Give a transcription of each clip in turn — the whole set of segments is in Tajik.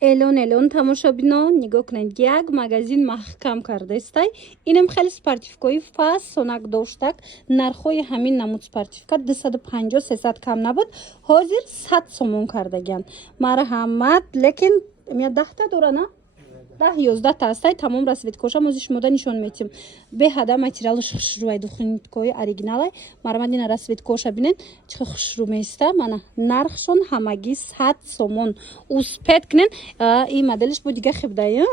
Элон тамошобинон нигоҳ кунед, як магазин маҳкам кардаистай. Инам хеле спортивкои фасонак доштак. Нархои ҳамин намуд спортивка 250-300 кам набуд. Ҳозир 100 сомон кардагиян. Марҳамат, лекин мия 10 та дора на? 10-11 та астай тамом расветкоша мозиш мода нишон метим. Беҳада материалш хушрӯай духункои оригиналай. Марҳамат ина расветкоша бинен чихо хушрӯ места. Мана нархшон ҳамаги 100 сомон. Успед кинен и моделиш бо дига хибдай.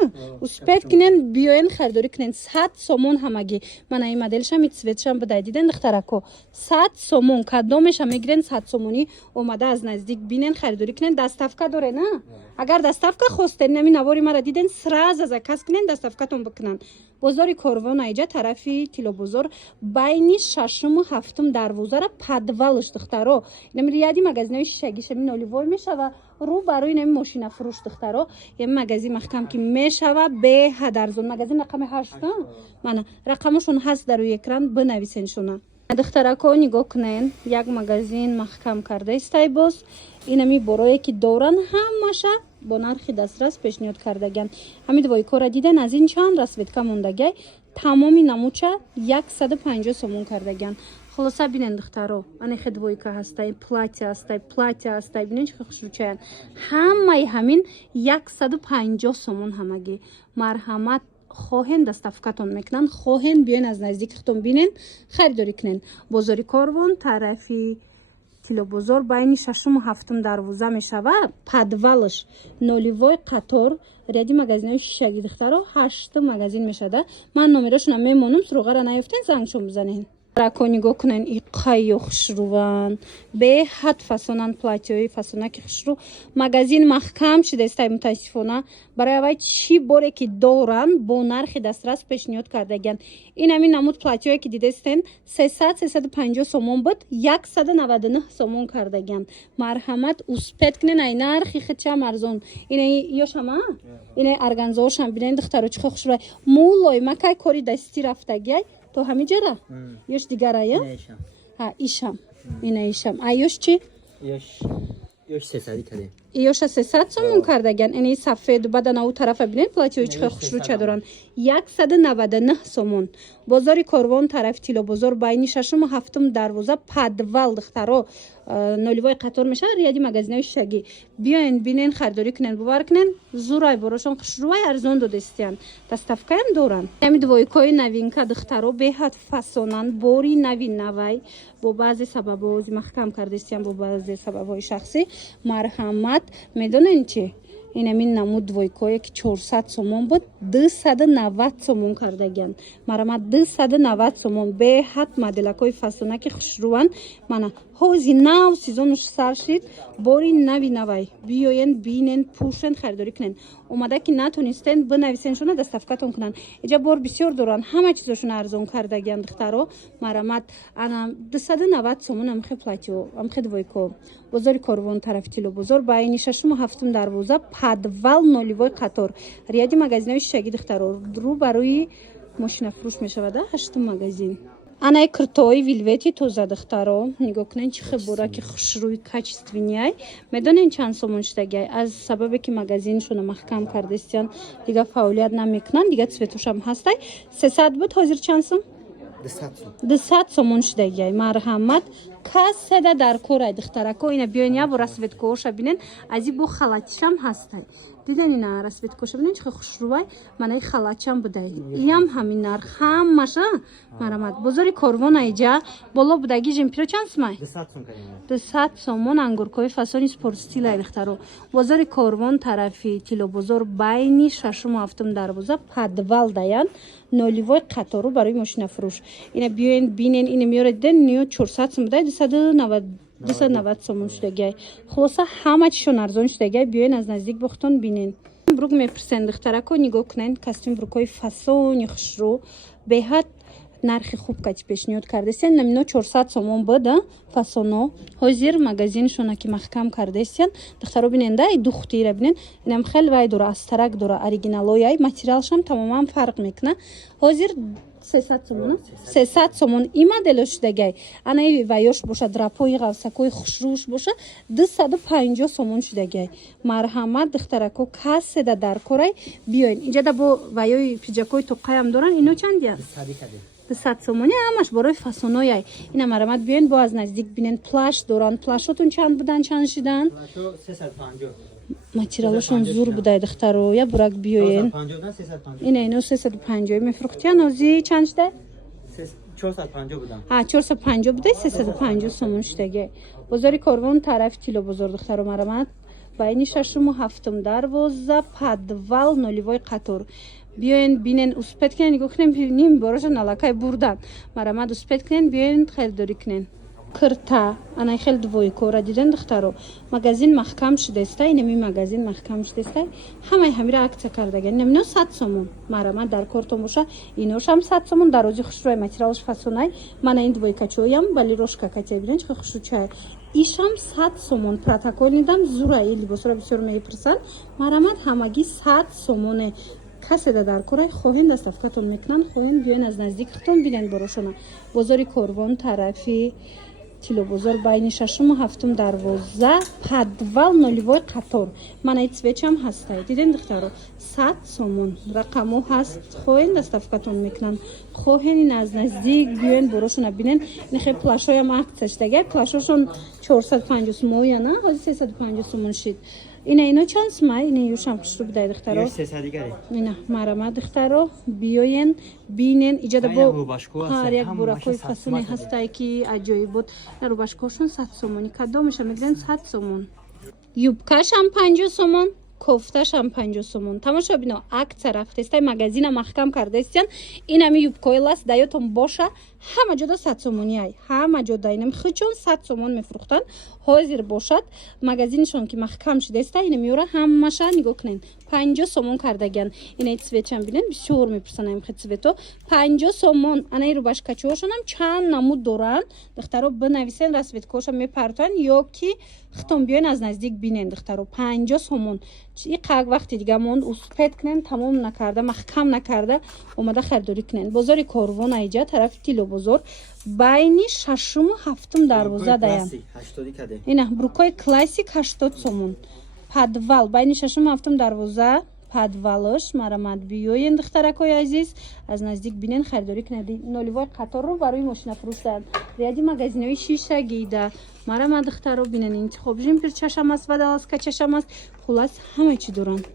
Успед кинен биёен харидорӣ кинен 100 сомон ҳамаги. Мана и моделишам и цветшам бидай диден духтарако. 100 сомон кадомеша мегирен 100 сомони омада аз наздик бинен харидорӣ кинен. Доставка доре на? Агар доставка хостен нами навори мара диден сразу заказ кинен доставкатон бикунан. Бозори Корвон айҷа тарафи Тилобозор байни 6-ум 7-ум дарвозара подвалш духтаро. Инами рияди магазинои шишагиша ми ноливой мешава рӯ барои нами машина фурӯш духтаро. Ин магазин махкам ки мешава беҳад арзон. Магазин рақами 8. Мана рақамашон ҳаст дар рӯи экран бинависен шуна. Духтарако нигоҳ кунен, як магазин маҳкам карда истай боз. Инами борое ки доран ҳамаша бо нархи дастрас пешниҳод кардагиян. Ҳамид войкора диден аз ин чанд расветка мондагай тамоми намуча 150 сомон кардагиян. Хулоса бинен духтаро, ане хед войка ҳастай, платья ҳастай, бинен чихо хушрӯчаян. Ҳамаи ҳамин 150 сомон ҳамаги. Марҳамат, хоҳен доставкатон мекунан, хоҳен биёен аз наздикитон бинен харидорӣ кунен. Бозори Корвон тарафи Тилобозор байни 6-ум 7-ум дарвоза мешава. Подвалш ноливой қатор ряди магазинои шишаги духтаро 8 магазин мешада. Ман номерошона мемонам, суроғара наёфтен зангшон бизанен. Рако нигоҳ кунен, и қайё хушрӯван. Беҳад фасонан платьёи фасонаки хушрӯ. Магазин маҳкам шидаистай мутаассифона. Барои аввай чӣ боре ки доран бо нархи дастрас пешниҳод кардагиян. Ин ҳамин намуд платьёе ки дидестен 300-350 сомон буд, 199 сомон кардагиян. Марҳамат, успед кинен ай нархи хичам арзон. Ина ёшама? Ина арганзоошам бинен духтаро чихо хушрӯвай. Мулой макай кори дастӣ рафтагияй. То ҳамиҷара? Ёш дигара я? Ха, ишам. Ина ишам. А ёш чи? Ёш 300 каде. Ёша 300 сомон кардагиян. Ини сафед бадан ау тарафа бинен платьёи чихо хушрӯча доран. 199 сомон. Бозори Корвон тарафи Тилобозор байни 6-ум 7-ум дарвоза подвал духтаро ноливой қатор меша рияди магазинои шишагӣ. Биёен бинен харидорӣ кунен, бовар кунен. Зурай борошон хушрӯвай арзон додестиян. Доставкаам доран. Ҳамид войкои навинка духтаро беҳад фасонан, бори нави навай бо баъзе сабабҳои маҳкам кардестиян, бо баъзе сабабҳои шахсӣ. Марҳамат, медонен чи? Ин ҳамин намуд войкое ки 400 сомон буд, 290 сомон кардагиян. Марҳамат, 290 сомон. Беҳад моделакои фасонаки хушрӯван. Мана ҳози нав сезонуш сар шид, бори нави навай. Биёен бинен, пӯшен, харидорӣ кунен. омада ки натонистен бинависен шуна доставкатон кунан. Иҷа бор бисёр доран, ҳама чизошон арзон кардагиян духтаро. Марҳамат, ана 290 сомон амхе платьё, амхе двойко. Бозори Корвон тарафи Тилобозор байни 6-ум 7-ум дарвоза подвал ноливой қатор. Рияди магазинои шишагӣ духтаро рӯ барои машина фурӯш мешавад. 8-ум магазин. Анай куртои вилвети тоза духтаро нигоҳ кунен чихе бураки хушрӯи качественияй. Медонен чанд сомон шудагиай. Аз сабабе ки магазиншона маҳкам кардестиян дига фаъолият намекунанд, дига цветушам ҳастай. 300 буд, ҳозир чанд сом? 200 сомон шудагиай. Марҳамат, каседа дар корай духтарако. Ина биёен я бо расветкооша бинен, ази бо халатишам ҳастай. Диден ина расветкоша бинен чихе хушрӯвай, манаи халатчам будай. Инам ҳамин нарх ҳамаша. Марҳамат, бозори Корвон айҷа боло будаги жемпиро чанд сомай? 200 сомон ангуркои фасони спортстилай духтаро. Бозори Корвон тарафи Тилобозор байни 6-ум 7-ум дарвоза подвал даян ноливой қатору барои машина фурӯш. Ина биёен бинен, ина меёра диден ниё 400 сом будай, 290 сомон шудагиай. Хулоса ҳама чишон арзон шудагиай. Биёен аз наздик бохтон бинен. Брук мепирсен духтарако нигоҳ кунен, костюм брукои фасони хушрӯ беҳад нархи хуб кати пешниҳод кардестиян. Намино 400 сомон буда фасоно. Ҳозир магазиншона ки маҳкам кардестиян. Духтаро бинен да, духтира бинен. Инам хеле вай дора, астарак дора, оригиналояй. Материалшам тамоман фарқ мекуна. Ҳозир 300 сомон 300 сомон и моделош дагай ана и ваёш боша драпои гавсакои хушрӯш боша 250 сомон шудагай марҳамат духтарако каседа дар корай биёин инҷада бо ваёи пиҷакои тоқаям доран ино чандия 200 сомони ҳамаш борои фасонояй ина марҳамат биёин бо аз наздик бинен плаш доран плашотун чанд будан чанд шидан Плашо 350. материалошон зур будай духтаро я бурак биёин 350. ина ино 350 мефрухтия нози чанд шуда 450 будам. 450 будай 350 сомон шудагай бозори корвон тарафи тило бозор духтаро марҳамат байни 6-7 дарвоза подвал нолевой қатор биёин бинен успет кунен нигоҳ кунен бинем бороша налакай бурдан марҳамат успет кунен биёин херидорӣ кунен кирта ана хел двои кора диден духтаро магазин маҳкам шудеста инами магазин маҳкам шудеста ҳамаи ҳамира акция кардаган инамино 100 сомон марҳамат дар кортон боша иношам 100 сомон дарози хушрӯи материалш фасонай мана ин двои качоям бали рошка катя бинен чӣ хушрӯчай ишам 100 сомон протокол нидам зура и либосро бисёр мепирсан марҳамат ҳамагӣ 100 сомоне каседа дар корай хоҳен дастафкатон мекунанд хоҳен биёин аз наздик хитон бинен борошона бозори корвон тарафи тилобозор байни 6-7 дарвоза подвал нолевой қатор мана ицвечам ҳастай диден духтаро 100 сомон рақамо ҳаст хоҳен дастафкатон мекунанд хоҳен ин аз наздик биёин борошона бинен нихе плашоям акция шудагай плашошон 450 сомон я на ҳози 350 сомон шид ина ино чанд сумай ина юшам хушрӯ будай духтаро 300 дигаре. ина марҳамат духтаро биёен бинен иҷода бо ҳар як буракои фасоне ҳастай ки аҷоибот рубашкошон 100 сомони кадомеша мегӯянд 100 сомон юбкашам 50 сомон кофташам 50 сомон тамошо бино акция рафтестай магазина маҳкам кардастиян инами юбкои ласт даётон боша ҳама ҷода 100 сомонияй ҳама ҷода инами хичон 100 сомон мефурӯхтанд ҳозир бошад магазиншон ки маҳкам шудеста инамиёра ҳамаша нигоҳ кунен 50 сомон кардаган инаи цветчам бинен бисёр мепурсанам хе цвето 50 сомон анаи рубашкачаҳошонам чанд намуд доранд духтаро бинависен расветкаҳоша мепартоян ё ки хитон биёин аз наздик бинен духтаро 50 сомон и как вақти дига монд успет кунен тамом накарда маҳкам накарда омада харидорӣ кунен бозори корвон айҷа тарафи тило бозор байни 6-7 дарвоза даям ина брукои классик 80 сомон подвал байни 6-7 дарвоза подвалош марҳамат биёин духтаракои азиз аз наздик бинен харидорӣ кунед нолевой қаторро барои мошинафурӯш дад ряди магазинои шишагида марҳамат духтаро бинен интихоб жимпир чашам аст вадаласка чашам аст хулас ҳама чӣ доранд